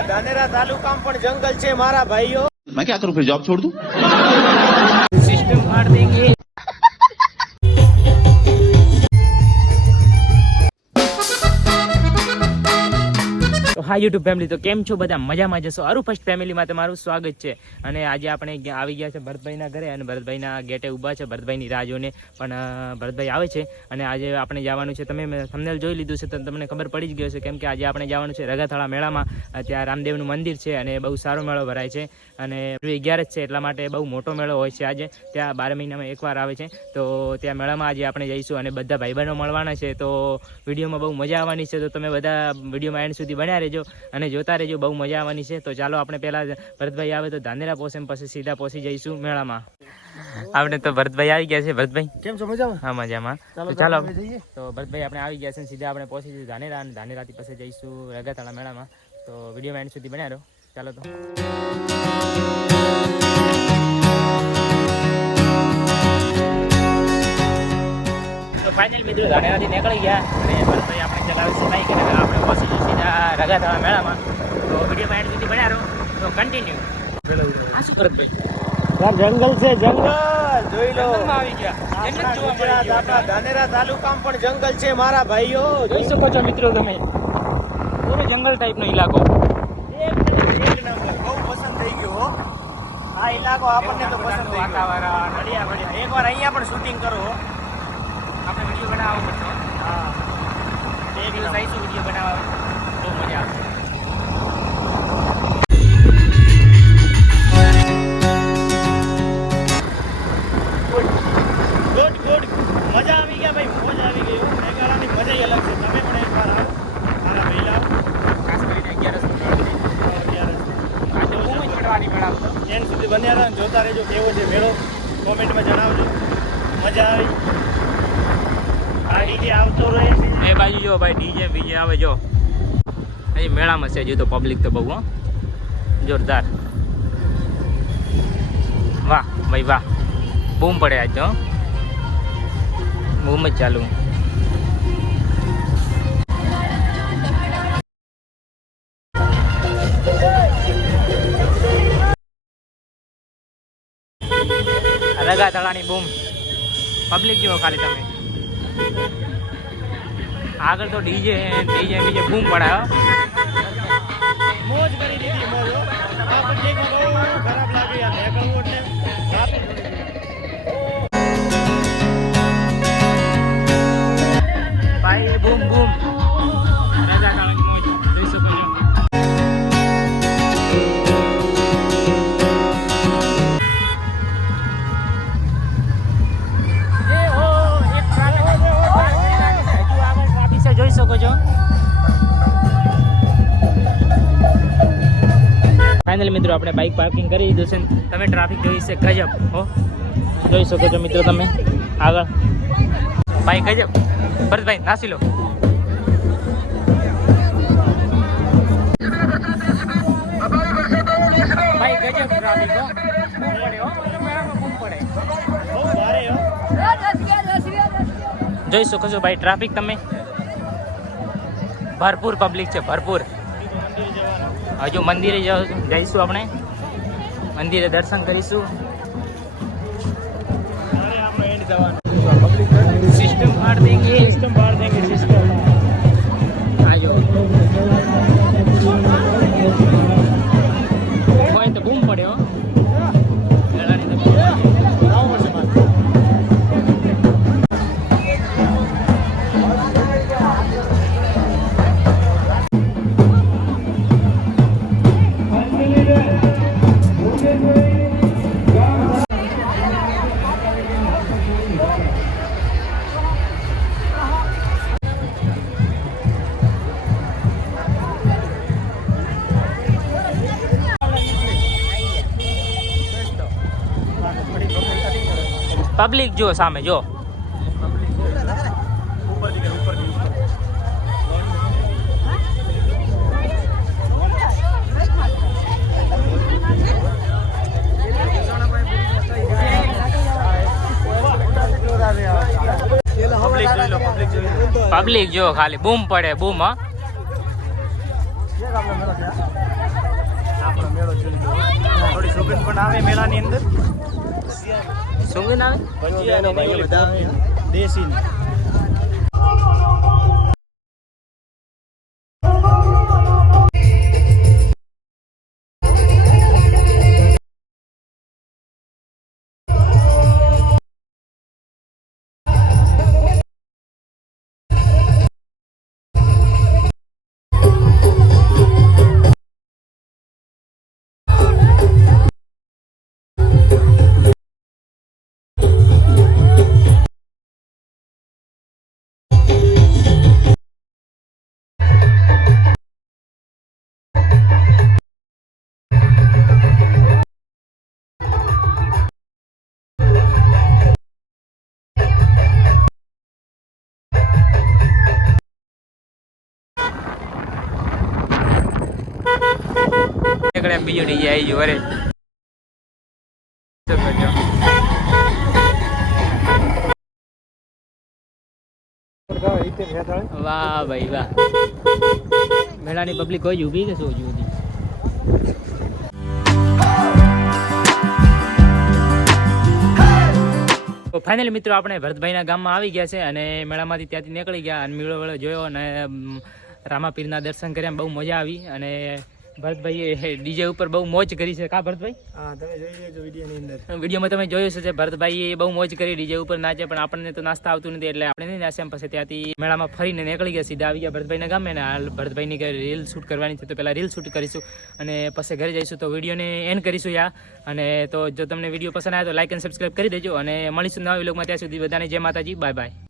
મારા ધાનેરા તાલુકામાં પણ જંગલ છે મારા ભાઈઓ. મેં ક્યાં કરું ફિર જોબ છોડ દઉં સિસ્ટમ ફાડ દેંગે હા યુટ્યુબ ફેમિલી તો કેમ છો બધા? મજામાં જશો અરુ ફર્સ્ટ ફેમિલીમાં તમારું સ્વાગત છે. અને આજે આપણે આવી ગયા છે ભરતભાઈના ઘરે અને ભરતભાઈના ગેટે ઊભા છે ભરતભાઈની રાહ જોઈને પણ ભરતભાઈ આવે છે અને આજે આપણે જવાનું છે, તમે થંબનેલ જોઈ લીધું છે, તો તમને ખબર પડી જ ગયો છે કેમ કે આજે આપણે જવાનું છે રગાથાળા મેળામાં. ત્યાં રામદેવનું મંદિર છે અને બહુ સારો મેળો ભરાય છે. અને અગિયાર જ છે, એટલા માટે બહુ મોટો મેળો હોય છે આજે. ત્યાં બાર મહિનામાં એકવાર આવે છે. તો ત્યાં મેળામાં આજે આપણે જઈશું અને બધા ભાઈબંધો મળવાના છે. તો વિડીયોમાં બહુ મજા આવવાની છે. તો તમે બધા વિડીયોમાં એન્ડ સુધી બન્યા રહેજો. અને જોતા રહેજો બહુ મજા આવવાની છે. તો ચાલો આપણે પહેલા ભરતભાઈ આવે તો ધાનેરા પહોંચે પછી સીધા પહોંચી જઈશું મેળામાં. આપણે તો ભરતભાઈ આવી ગયા છે. ભરતભાઈ? કેમ છો? મજામાં? હા મજામાં. ચાલો તો ચાલો. તો ભરતભાઈ આપણે આવી ગયા છે સીધા આપણે પહોંચી જઈશું ધાનેરા અને ધાનેરાથી પછી જઈશું રગાતાળા મેળામાં. તો વીડિયો એન્ડ સુધી બન્યા રહો. ચાલો તો. ફાઇનલ મિત્રો ધાનેરાથી નીકળી ગયા અને ભરતભાઈ આપણે ચલાવીશું બાઈક અને આપણે પહોંચી જઈશું સીધા રગાતાળા મેળામાં. તો વિડીયોમાં એડ સુધી બન્યા રહો. તો કન્ટિન્યુ આ શું ભરતભાઈ ભાઈ જંગલ છે જંગલ. જોઈ લો. આવી ગયા. ધાનેરા તાલુકામાં પણ જંગલ છે મારા ભાઈઓ. જોઈ શકો છો મિત્રો તમે. પૂરો જંગલ ટાઈપનો ઇલાકો. બહુ પસંદ થઈ ગયો હો. આ ઇલાકો આપણને તો પસંદ વાતાવરણ બઢિયા બઢિયા એકવાર અહીંયા પણ શૂટિંગ કરો હો. આપણે વીડિયો બનાવવો પડતો હા. બે દિવસ આવીશું વીડિયો બનાવવા. બહુ મજા આવશે એન્ડ સુધી બન્યા રહો જોતા રહેજો કેવો છે મેળો. કોમેન્ટમાં જણાવજો. મજા આવી આ ડીજે આવતો રહે છે એ બાજુ જો ભાઈ, ડીજે બીજે આવે જો. અહીં મેળામાં છે, હજુ તો પબ્લિક તો બહુ, હો. જોરદાર. વાહ, ભાઈ વાહ. બૂમ પડે આજ તો બૂમ જ ચાલુ. રગા તળાની બૂમ. પબ્લિક જુઓ ખાલી તમે. આગળ તો ડીજે ડીજે બીજે બૂમ પડાયો મોજ કરી દીધી મોજ. આ ખરાબ લાગી નીકળવું એટલે ફાઇનલી મિત્રો, આપણે બાઇક પાર્કિંગ કરી દીધું છે. તમે ટ્રાફિક જોઈ છે, ગજબ, હો. જોઈ શકો છો મિત્રો તમે. આગળ. ભાઈ, ગજબ. ભરતભાઈ, નાસી લો. ભાઈ, ગજબ. જોઈ શકો છો ભાઈ ટ્રાફિક તમે. ભરપૂર પબ્લિક છે, ભરપૂર. હજુ મંદિરે જઈશું આપણે. મંદિરે દર્શન કરીશું. સિસ્ટમ ફાડ દેંગે. સિસ્ટમ બહાર દેંગે, system. પબ્લિક જો સામે જો. પબ્લિક જો ખાલી બૂમ પડે બૂમ હા. આવે મેળાની અંદર. શું કોફી. દેશી ને. બીજો ડીજે આવી ગયો, અરે. વાહ ભાઈ વાહ. મેળાની પબ્લિક કોઈ જ કે શું જુદી ફાઇનલી મિત્રો આપણે ભરતભાઈના ગામમાં આવી ગયા છે અને મેળામાંથી ત્યાંથી નીકળી ગયા અને મેળો વેળો જોયો અને રામાપીરના દર્શન કર્યા, બહુ મજા આવી અને ભરતભાઈએ ડીજે ઉપર બહુ મોજ કરી છે. કા ભરતભાઈ? હા તમે જોઈ લેજો વિડીયોની અંદર. વિડીયોમાં તમે જોયું છે ભરતભાઈએ બહુ મોજ કરી ડીજે ઉપર નાચે પણ આપણને તો નાસ્તા આવતું નથી એટલે આપણે નહીં નાસ્યા પછી ત્યાંથી મેળામાં ફરીને નીકળી ગયા સીધા આવી ગયા. ભરતભાઈને ગામે ને હાલ ભરતભાઈની ઘરે રીલ શૂટ કરવાની છે તો પહેલાં રીલ શૂટ કરીશું અને પછી ઘરે જઈશું. તો વિડીયોને એન્ડ કરીશું યા. અને તો જો તમને વીડિયો પસંદ આવે તો લાઇક અને સબસ્ક્રાઈબ કરી દેજો. અને મળીશું નવા વિલોગમાં ત્યાં સુધી બધાને જય માતાજી. Bye bye